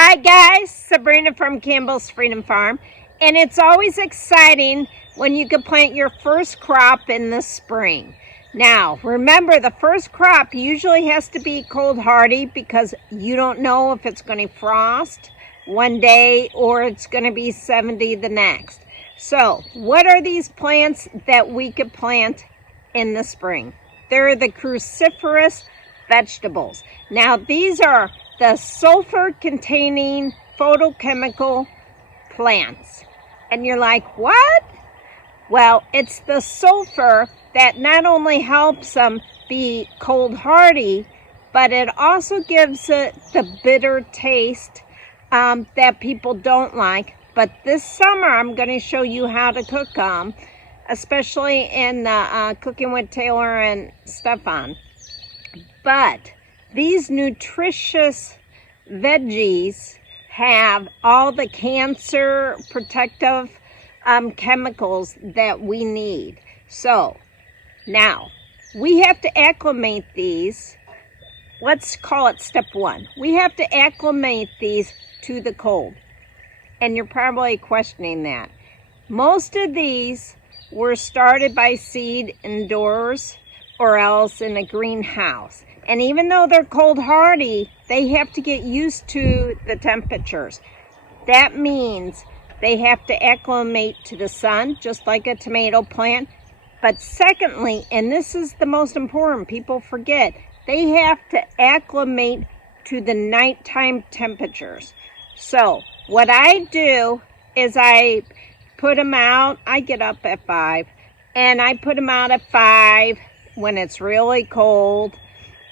Hi guys, Sabrina from Campbell's Freedom Farm, and it's always exciting when you can plant your first crop in the spring. Now, remember, the first crop usually has to be cold hardy because you don't know if it's going to frost one day or it's going to be 70 the next. So, what are these plants that we could plant in the spring? They're the cruciferous vegetables. Now, these are the sulfur-containing photochemical plants. And you're like, what? Well, it's the sulfur that not only helps them be cold hardy, but it also gives it the bitter taste that people don't like. But this summer, I'm going to show you how to cook them, especially in the Cooking with Taylor and Stefan. But these nutritious veggies have all the cancer protective chemicals that we need. So now we have to acclimate these. Let's call it step one. We have to acclimate these to the cold. And you're probably questioning that. Most of these were started by seed indoors or else in a greenhouse. And even though they're cold hardy, they have to get used to the temperatures. That means they have to acclimate to the sun, just like a tomato plant. But secondly, and this is the most important, people forget, they have to acclimate to the nighttime temperatures. So what I do is I put them out. I get up at 5, and I put them out at 5 when it's really cold.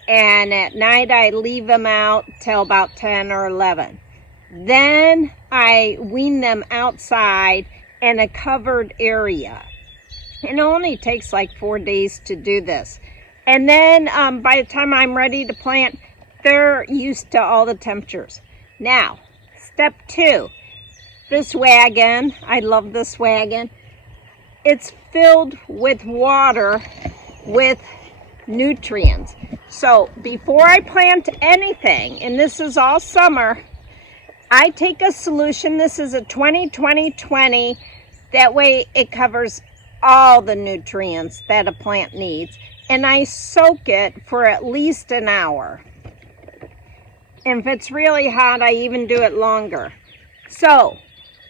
And at night, I leave them out till about 10 or 11. Then I wean them outside in a covered area. It only takes like 4 days to do this. And then by the time I'm ready to plant, they're used to all the temperatures. Now, step 2, this wagon, I love this wagon. It's filled with water with nutrients. So before I plant anything, and this is all summer, I take a solution. This is a 20-20-20. That way it covers all the nutrients that a plant needs. And I soak it for at least an hour. And if it's really hot, I even do it longer. So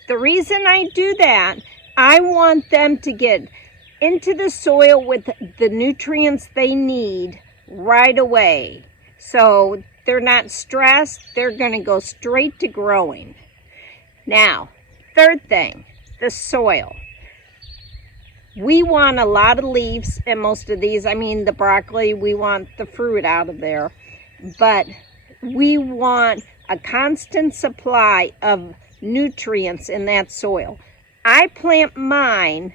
the reason I do that, I want them to get into the soil with the nutrients they need right away. So they're not stressed. They're going to go straight to growing. Now, third thing, the soil. We want a lot of leaves in most of these. I mean, the broccoli, we want the fruit out of there. But we want a constant supply of nutrients in that soil. I plant mine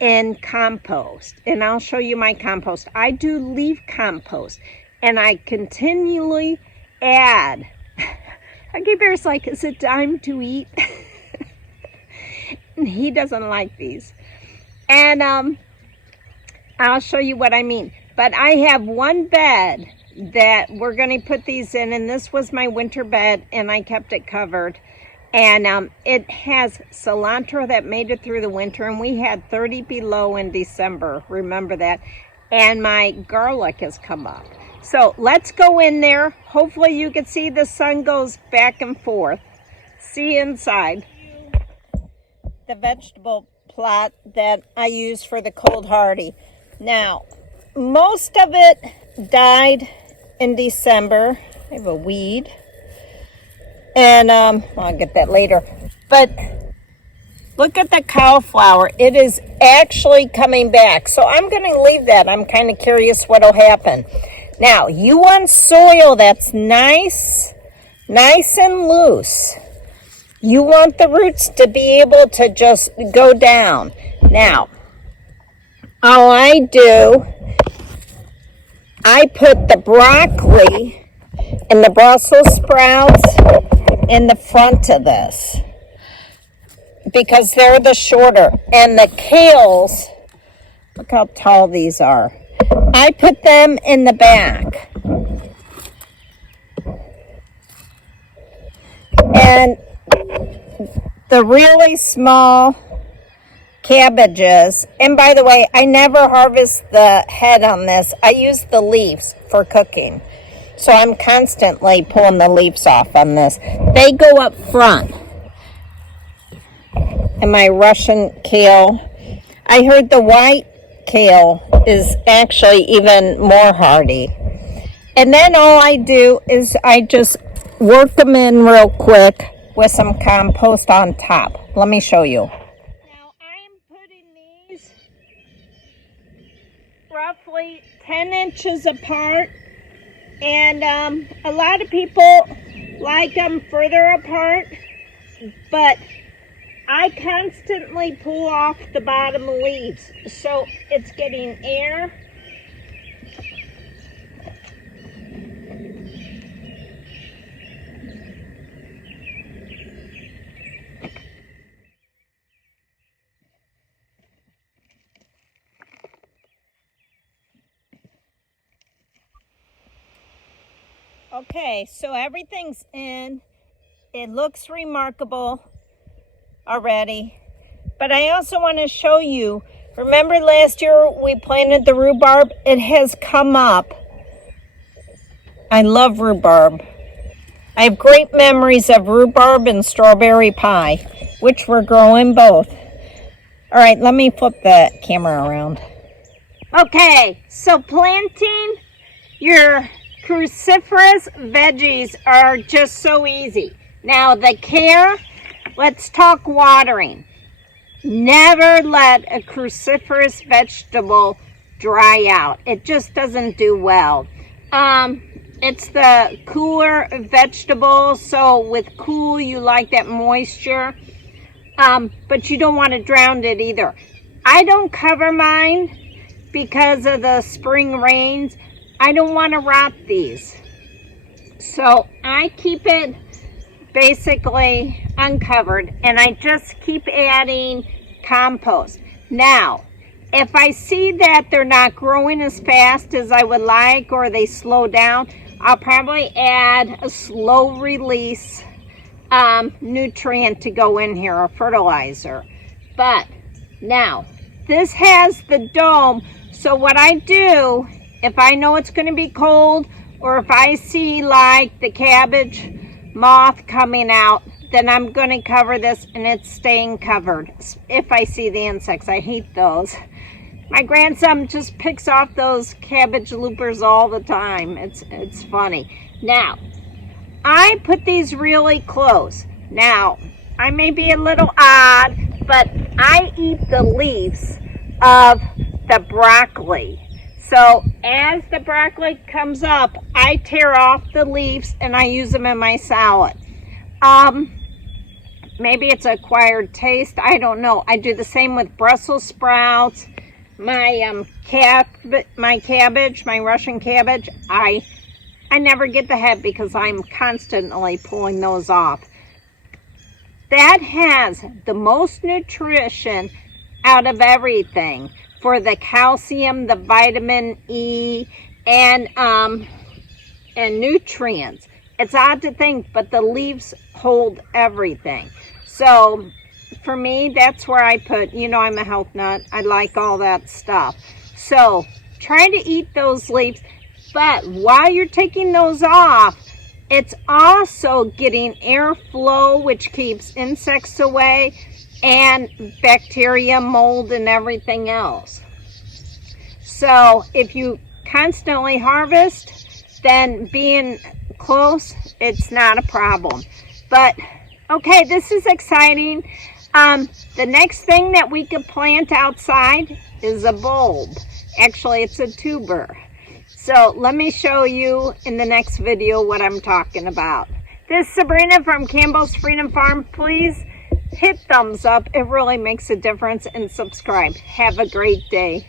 in compost, and I'll show you my compost. I do leaf compost, and I continually add. Huggy Bear's like, is it time to eat? He doesn't like these. And I'll show you what I mean. But I have one bed that we're going to put these in, and this was my winter bed, and I kept it covered. And it has cilantro that made it through the winter, and we had 30 below in December. Remember that. And my garlic has come up. So let's go in there. Hopefully you can see the sun goes back and forth. See inside. The vegetable plot that I use for the cold hardy. Now, most of it died in December. I have a weed. And I'll get that later. But look at the cauliflower. It is actually coming back. So I'm going to leave that. I'm kind of curious what will happen. Now, you want soil that's nice and loose. You want the roots to be able to just go down. Now, all I do, I put the broccoli and the Brussels sprouts in the front of this because they're the shorter. And the kales, look how tall these are. I put them in the back. then the really small cabbages, and by the way, I never harvest the head on this. I use the leaves for cooking. So I'm constantly pulling the leaves off on this. They go up front. And my Russian kale. I heard the white kale is actually even more hardy. And then all I do is I just work them in real quick with some compost on top. Let me show you. Now I am putting these roughly 10 inches apart. And a lot of people like them further apart, but I constantly pull off the bottom leaves, so it's getting air. Okay, so everything's in. It looks remarkable already. But I also want to show you, remember last year we planted the rhubarb? It has come up. I love rhubarb. I have great memories of rhubarb and strawberry pie, which we're growing both. All right, let me flip the camera around. Okay, so planting your cruciferous veggies are just so easy. Now the care, let's talk watering. Never let a cruciferous vegetable dry out. It just doesn't do well. It's the cooler vegetable, so with cool you like that moisture, but you don't want to drown it either. I don't cover mine because of the spring rains. I don't want to rot these. So I keep it basically uncovered and I just keep adding compost. Now, if I see that they're not growing as fast as I would like or they slow down, I'll probably add a slow release nutrient to go in here, a fertilizer. But now, this has the dome, so what I do, if I know it's going to be cold, or if I see like the cabbage moth coming out, then I'm going to cover this and it's staying covered. If I see the insects, I hate those. My grandson just picks off those cabbage loopers all the time. It's funny. Now, I put these really close. Now, I may be a little odd, but I eat the leaves of the broccoli. So as the broccoli comes up, I tear off the leaves and I use them in my salad. Maybe it's acquired taste. I don't know. I do the same with Brussels sprouts. My cabbage, my Russian cabbage, I never get the head because I'm constantly pulling those off. That has the most nutrition out of everything for the calcium, the vitamin E, and nutrients. It's odd to think, but the leaves hold everything. So for me, that's where I put, you know, I'm a health nut. I like all that stuff. So try to eat those leaves, but while you're taking those off, it's also getting airflow, which keeps insects away, and bacteria, mold, and everything else. So if you constantly harvest, then being close, it's not a problem. But okay, this is exciting. The next thing that we could plant outside is a bulb. Actually, it's a tuber. So let me show you in the next video what I'm talking about. This is Sabrina from Campbell's Freedom Farm. Please hit thumbs up. It really makes a difference, and subscribe. Have a great day.